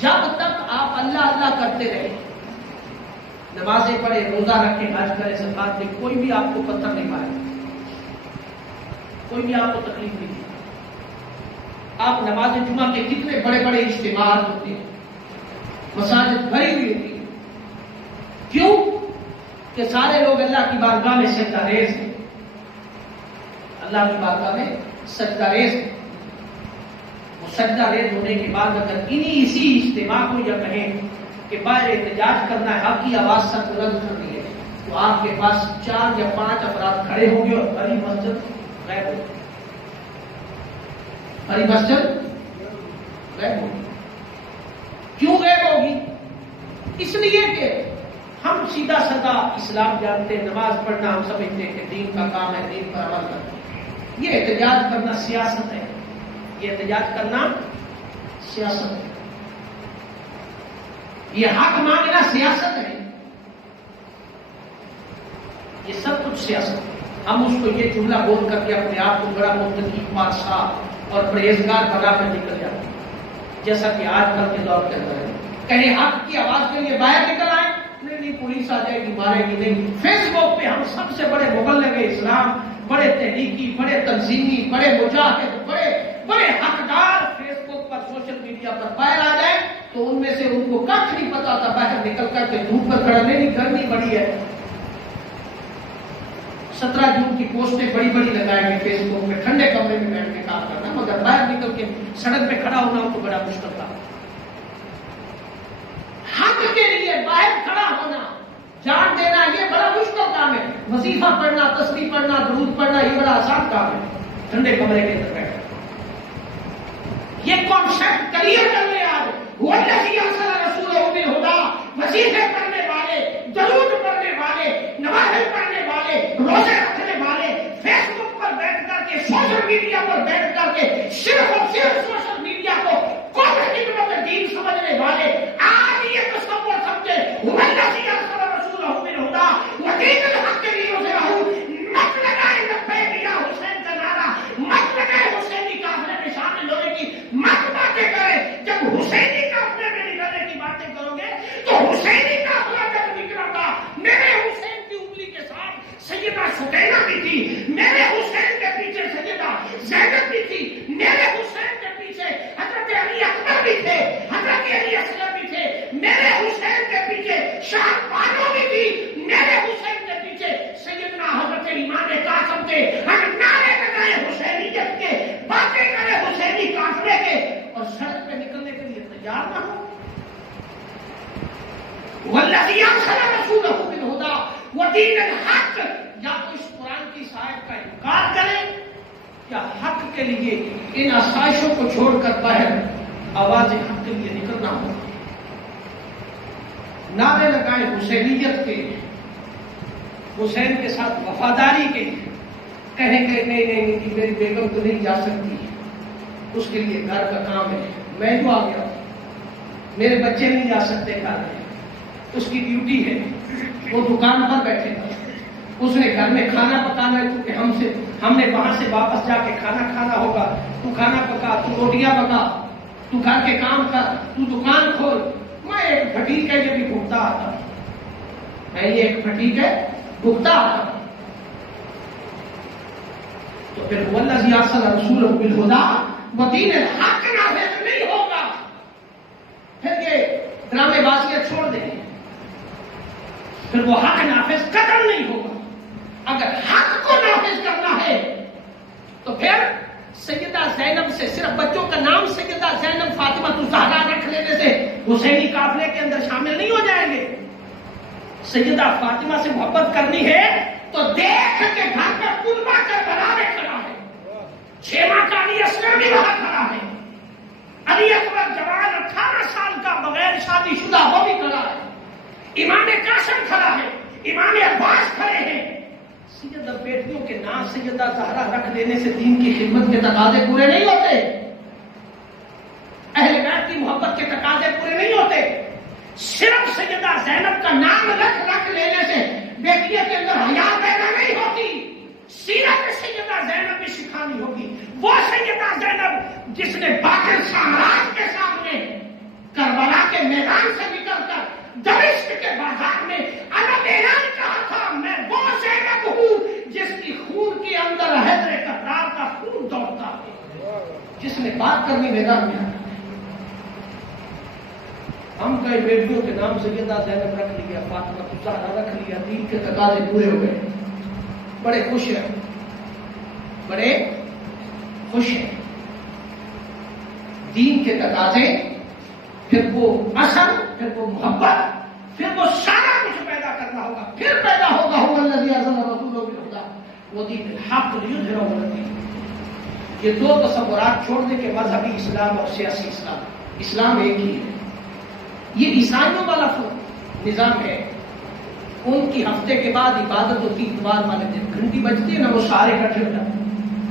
جب تک آپ اللہ اللہ کرتے رہے، نمازیں پڑھے، روزہ رکھے، حج کرے، زکات دے، کوئی بھی آپ کو پتھر نہیں مارے، کوئی بھی آپ کو تکلیف نہیں دی۔ آپ نماز جمعہ کے کتنے بڑے بڑے اجتماعات ہوتے ہیں، مساجد بھری ہوئی ہوتی ہیں، کیوں کہ سارے لوگ اللہ کی بارگاہ میں سجدہ ریز ہیں، اللہ کی بارگاہ میں سجدہ ریز ہیں۔ وہ سجدہ ریز ہونے کے بعد اگر اسی اجتماع کو یہ کہیں کہ باہر احتجاج کرنا ہے، آپ کی آواز سب بلند کرنی ہے، تو آپ کے پاس 4 یا 5 افراد کھڑے ہوں گے اور بڑی مسجد غائب ہوگی، بڑی مسجد غائب ہوگی۔ کیوں غائب ہوگی؟ اس لیے کہ ہم سیدھا سادہ اسلام جانتے ہیں، نماز پڑھنا ہم سمجھتے ہیں کہ دین کا کام ہے، دین پر عمل کرنا۔ یہ احتجاج کرنا سیاست ہے، یہ احتجاج کرنا سیاست ہے، یہ حق مانگنا سیاست ہے، یہ سب کچھ سیاست ہے۔ ہم اس کو یہ جملہ بول کر کے اپنے آپ کو بڑا متقی، بادشاہ اور پرہیزگار بنا کر نکل جاتے ہیں، جیسا کہ آج کل کے دور کے اندر ہے۔ کہیں حق کی آواز کے لیے باہر نکل آئے، نہیں پولیس آ جائے گی، مارے گی نہیں۔ فیس بک پہ ہم سب سے بڑے مبلغ اسلام، بڑے تحریکی، بڑے تنظیمی، بڑے مجاہد، بڑے حقدار فیس بک پر، سوشل میڈیا پر باہر آ جائے تو ان میں سے ان کو کچھ نہیں پتا تھا، باہر نکل کر کے دھوپ پر کھڑا، نہیں گرمی بڑی ہے، 17 جون کی پوسٹیں بڑی بڑی لگائیں گے فیس بک میں، ٹھنڈے کمرے میں بیٹھ کے کام کرنا، مگر باہر نکل کے سڑک پہ کھڑا ہونا تو بڑا مشکل تھا۔ حق کے لیے باہر کھڑا ہونا، جان دینا، یہ بڑا مشکل کام ہے۔ وظیفہ پڑھنا، تسبیح پڑھنا، درود پڑھنا، یہ بڑا آسان کام ہے ٹھنڈے کمرے کے اندر بیٹھ۔ یہ کانسیپٹ کلیئر کر لیں آج۔ والذی ارسل رسولہ بالہدی، وظیفے پڑھنے والے، درود پڑھنے والے، نوافل پڑھنے والے، روزے رکھنے والے، فیس بک پر بیٹھ کر کے، سوشل میڈیا پر بیٹھ کر کے صرف اور صرف سوشل میڈیا کو قوم خدمت دین سمجھنے والے، آج یہ تصور سمجھے والذی ارسل رسولہ بالہدی ودین الحق لیظہرہ، مت لگائے لبیک یا حسین کا نعرہ، مت لگائے حسینی قافلے میں شامل ہونے کی، مت باتیں کرے۔ جب حسینی قافلے میں نکلنے کی باتیں کرو گے تو حسینی قافلہ جب نکلا تھا، میرے حسین کی انگلی کے ساتھ سیدہ سکینہ بھی تھی، میرے حسین کے پیچھے سیدہ زینب بھی تھی، میرے حسین کے پیچھے حضرت علی اکبر بھی تھے، حضرت علی اصغر بھی تھے، میرے حسین کے پیچھے شاہ بانو بھی تھی، میرے حسین کے پیچھے سیدنا حضرت امام قاسم تھے۔ ہم نعرے لگائے حسینیت کے، باتیں کرے حسینی قافلے کے، اور سڑک پہ نکلنے کے لیے تیار نہ ہو۔ والذی ارسل رسولہ بالہدی ودین الحق، یا تو اس قرآن کی صاحب کا انکار کرے یا حق کے لیے ان آسائشوں کو چھوڑ کر باہر آواز حق کے لیے نکلنا ہو۔ نعرے لگائے حسینیت کے، حسین کے ساتھ وفاداری کے، کہیں کہ نہیں میری بیگم تو نہیں جا سکتی، اس کے لیے گھر کا کام ہے، میں جو آ گیا، میرے بچے نہیں جا سکتے گھر میں، اس کی ڈیوٹی ہے، وہ دکان پر بیٹھے گا، اس نے گھر میں کھانا پکانا ہے کیونکہ ہم نے وہاں سے واپس جا کے کھانا کھانا ہوگا، تو کھانا پکا، تو روٹیاں پکا، تو گھر کے کام کر، تو دکان کھول۔ میں ایک پھٹیک ہے جو بھی بھگتا آتا، میں یہ ایک پھٹیک ہے بھگتا آتا، تو پھر والذی ارسل رسولہ بالہدی ودین الحق نافذ نہیں ہوگا۔ پھر یہ ڈرامے بازیاں چھوڑ دیں، پھر وہ حق نافذ قدم نہیں ہوگا۔ اگر حق کو نافذ کرنا ہے تو پھر سیدہ زینب سے، صرف بچوں کا نام سیدہ زینب فاطمہ الزہرا رکھ لینے سے حسینی قافلے کے اندر شامل نہیں ہو جائیں گے۔ سیدہ فاطمہ سے محبت کرنی ہے تو دیکھ کے گھر کا کنبہ کربلا میں کھڑا ہے، 6 ماہ کا علی اصغر بھی وہاں کھڑا ہے، علی اکبر جوان 18 سال کا بغیر شادی شدہ وہ بھی کھڑا ہے، امام قاسم کھڑا ہے، امام عباس کھڑے ہیں۔ سیدہ بیٹیوں کے نام سیدہ زہرا رکھ لینے سے دین کی خدمت کے تقاضے پورے نہیں ہوتے، اہل بیت کی محبت کے تقاضے پورے نہیں ہوتے۔ صرف سیدہ زینب کا نام رکھ لینے سے بیٹیوں کے اندر حیا پیدا نہیں ہوتی، سیرت سیدہ زینب بھی سکھانی ہوگی۔ وہ سیدہ زینب جس نے باطل سامراج کے سامنے کربلا خراسان سے نکل کر دمشق کے بازار میں علم اعلان کہا تھا، میں وہ زینب ہوں جس کی خون کے اندر حیدر کرار کا خون دوڑتا ہے، جس نے بات کرنی میدان میں آتا ہے۔ ہم کئی بیٹیوں کے نام سیدہ زینب رکھ لیا، فاطمہ الزہرا رکھ لیا، دین کے تقاضے پورے ہو گئے، بڑے خوش ہیں، بڑے خوش ہیں۔ دین کے تقاضے، پھر وہ اصل، پھر وہ محبت، پھر وہ سارا کچھ پیدا کرنا ہوگا، پھر پیدا ہوگا هو الذی ارسل رسولہ بالہدی ودین الحق لیظہرہ علی الدین۔ یہ دو تصورات چھوڑ دیں کہ مذہبی اسلام اور سیاسی اسلام، اسلام ایک ہی ہے۔ یہ عیسائیوں والا نظام ہے، ان کی ہفتے کے بعد عبادت ہوتی، اتوار والے دن گھنٹی بجتی ہے نا، وہ سارے اکٹھے ہو جاتے ہیں،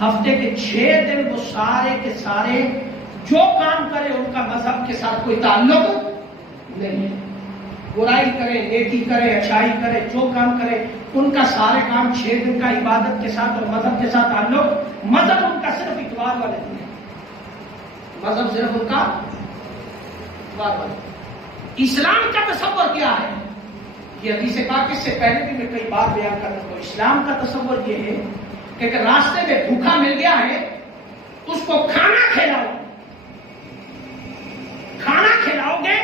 ہفتے کے 6 دن وہ سارے کے سارے جو کام کرے ان کا مذہب کے ساتھ کوئی تعلق نہیں ہے، برائی کرے، نیکی کرے، اچھائی کرے، جو کام کرے ان کا سارے کام 6 دن کا عبادت کے ساتھ اور مذہب کے ساتھ تعلق، مذہب ان کا صرف اتوار والے دن ہے، مذہب صرف ان کا اتوار والے دن۔ اسلام کا تصور کیا ہے؟ یہ حدیث پاک اس سے پہلے بھی میں کئی بار بیان کر رہا ہوں۔ اسلام کا تصور یہ ہے کہ اگر راستے میں بھوکا مل گیا ہے تو اس کو کھانا کھلاؤ، کھانا کھلاؤ گے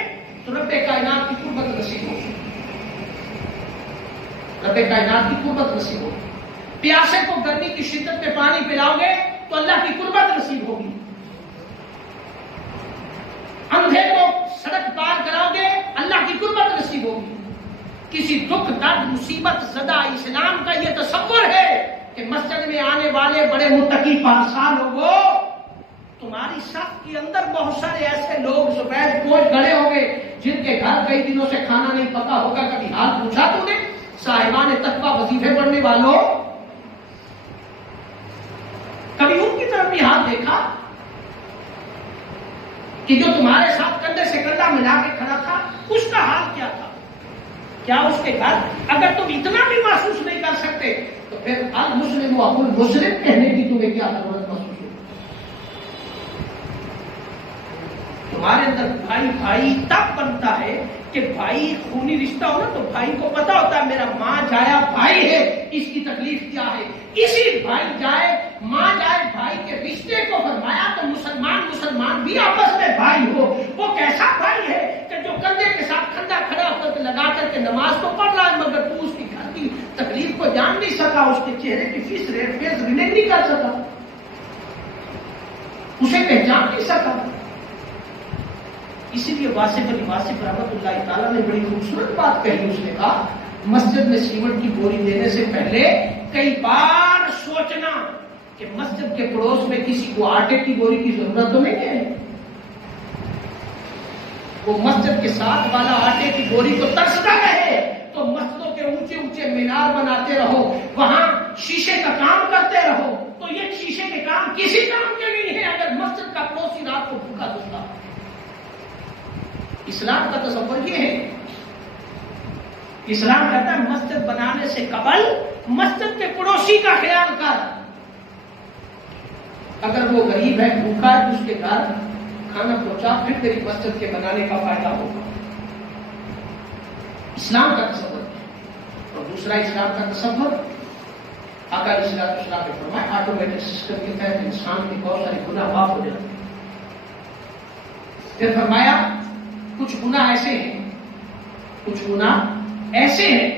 تو رب کائنات کی قربت نصیب ہوگی، رب کائنات کی قربت نصیب ہوگی۔ پیاسے کو گرمی کی شدت میں پانی پلاؤ گے تو اللہ کی قربت نصیب ہوگی، اندھے کو سڑک پار کراؤ گے اللہ کی قربت نصیب ہوگی۔ کسی دکھ درد مصیبت زدہ اسلام کا یہ تصور ہے کہ مسجد میں آنے والے بڑے متقی پارسا لوگوں، تمہاری صف کے اندر بہت سارے ایسے لوگ سفید کوٹ گڑے ہوں گے جن کے گھر کئی دنوں سے کھانا نہیں پکا ہوگا، کبھی حال پوچھا تو نے؟ صاحبان تقویٰ وظیفے پڑھنے والوں، کبھی ان کی طرف بھی ہاتھ دیکھا کہ جو تمہارے ساتھ کندھے سے کندھا ملا کے کھڑا تھا اس کا حال کیا تھا؟ کیا اس کے گھر، اگر تم اتنا بھی محسوس نہیں کر سکتے تو پھر المسلم اخو المسلم کہنے کی تمہیں کیا ضرورت محسوس ہوئی؟ تمہارے اندر بھائی بھائی تب بنتا ہے کہ بھائی خونی رشتہ ہو نا، تو بھائی کو پتا ہوتا ہے میرا ماں جایا بھائی ہے، اس کی تکلیف کیا ہے، اسی بھائی جائے ماں جائے بھائی کے رشتے کو فرمایا تو مسلمان بھی آپس میں بھائی ہو۔ وہ کیسا بھائی ہے کہ جو کندھے کے ساتھ کندھا کھڑا کر کے لگا کر کے نماز تو پڑھ رہا ہے مگر تو اس کی گھر کی تکلیف کو جان نہیں سکا، اس کے چہرے کی فیس ریلیٹ نہیں کر سکا، اسے پہچان نہیں سکا۔ اسی لیے واصف علی واصف رحمت اللہ تعالیٰ نے بڑی خوبصورت بات کہی، اس نے کہا مسجد میں سیمنٹ کی بوری دینے سے پہلے کئی بار سوچنا کہ مسجد کے پڑوس میں کسی کو آٹے کی بوری کی ضرورت تو نہیں ہے، وہ مسجد کے ساتھ والا آٹے کی بوری کو ترستا رہے تو مسجدوں کے اونچے اونچے مینار بناتے رہو، وہاں شیشے کا کام کرتے رہو، تو یہ شیشے کے کام کسی کام کے نہیں ہے اگر مسجد کا پڑوسی رات کو بھوکا دستا۔ اسلام کا تصور یہ ہے، اسلام کہتا ہے مسجد بنانے سے قبل مسجد کے پڑوسی کا خیال کر، اگر وہ غریب ہے بھوکا ہے تو اس کے گھر کھانا پہنچا، پھر تیری مسجد کے بنانے کا فائدہ ہوگا۔ اسلام کا تصور ہے۔ اور دوسرا اسلام کا تصور، آقا علیہ السلام نے فرمایا آٹومیٹک سسٹم کے تحت انسان کے بہت سارے گناہ معاف ہو جاتے ہیں۔ پھر فرمایا کچھ گناہ ایسے ہیں، کچھ گناہ ایسے ہیں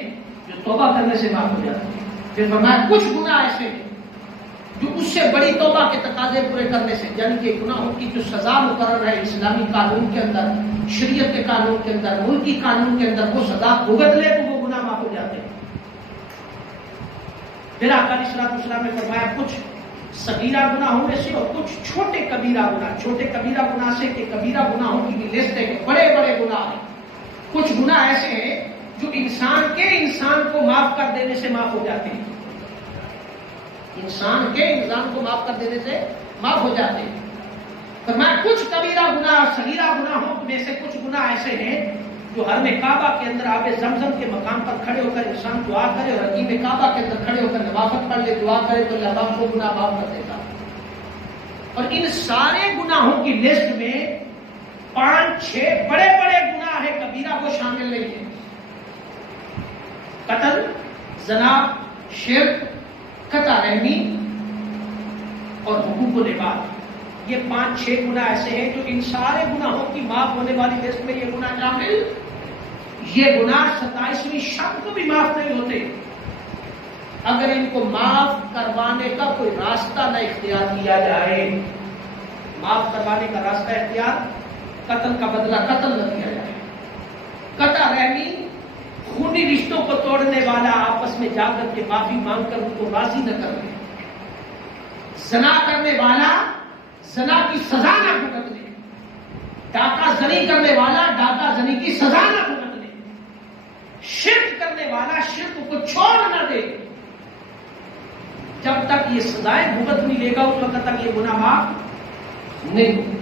جو توبہ کرنے سے معاف ہو جاتے ہیں۔ پھر فرمایا کچھ گناہ ایسے ہیں جو اس سے بڑی توبہ کے تقاضے پورے کرنے سے، یعنی کہ گناہوں کی جو سزا مقرر ہے اسلامی قانون کے اندر، شریعت کے قانون کے اندر، ملکی قانون کے اندر، وہ سزا بھگت لے تو وہ گناہ معاف ہو جاتے ہیں۔ پھر آقا علیہ السلام نے فرمایا کچھ صغیرہ گناہوں میں سے اور کچھ چھوٹے کبیرہ گناہ، چھوٹے کبیرہ گناہ سے کہ کبیرہ گناہوں کی بھی لسٹ ہے کہ بڑے بڑے گناہ ہیں۔ کچھ گناہ ایسے ہیں جو انسان کو معاف کر دینے سے معاف ہو جاتے ہیں، انسان کو معاف کر دینے سے معاف ہو جاتے ہیں۔ فرمایا کچھ کبیرہ گناہ، صغیرہ گناہوں میں سے کچھ گناہ ایسے ہیں جو حرم کعبہ کے اندر آب زمزم کے مقام پر کھڑے ہو کر انسان دعا کرے اور حرم کعبہ کے اندر کھڑے ہو کر نوافل پڑھ لے، دعا کرے تو اللہ پاک کو گناہ معاف کر دیتا۔ اور ان سارے گناہوں کی لسٹ میں 5-6 بڑے بڑے گناہ گناہ کبیرہ وہ شامل نہیں ہے. قتل، زنا، شرک، قطع رحمی اور حقوق العباد، یہ 5-6 گناہ ایسے ہیں جو ان سارے گناہوں کی معاف ہونے والی لسٹ میں یہ گناہ شامل. یہ گناہ 27ویں شب کو بھی معاف نہیں ہوتے اگر ان کو معاف کروانے کا کوئی راستہ نہ اختیار کیا جائے. معاف کروانے کا راستہ اختیار، قتل کا بدلہ قتل نہ کیا جائے. قطع رحمی، خونی رشتوں کو توڑنے والا آپس میں جا کر کے معافی مانگ کر ان کو راضی نہ کرنے. زنا کرنے والا زنا کی سزا نہ بھگتنے. ڈاکہ زنی کرنے والا ڈاکہ زنی کی سزا نہ بھگتنے. شرک کرنے والا شرک کو چھوڑ نہ دے. جب تک یہ سزائیں بھگت نہیں لے گا اس وقت تک یہ گناہ معاف نہیں.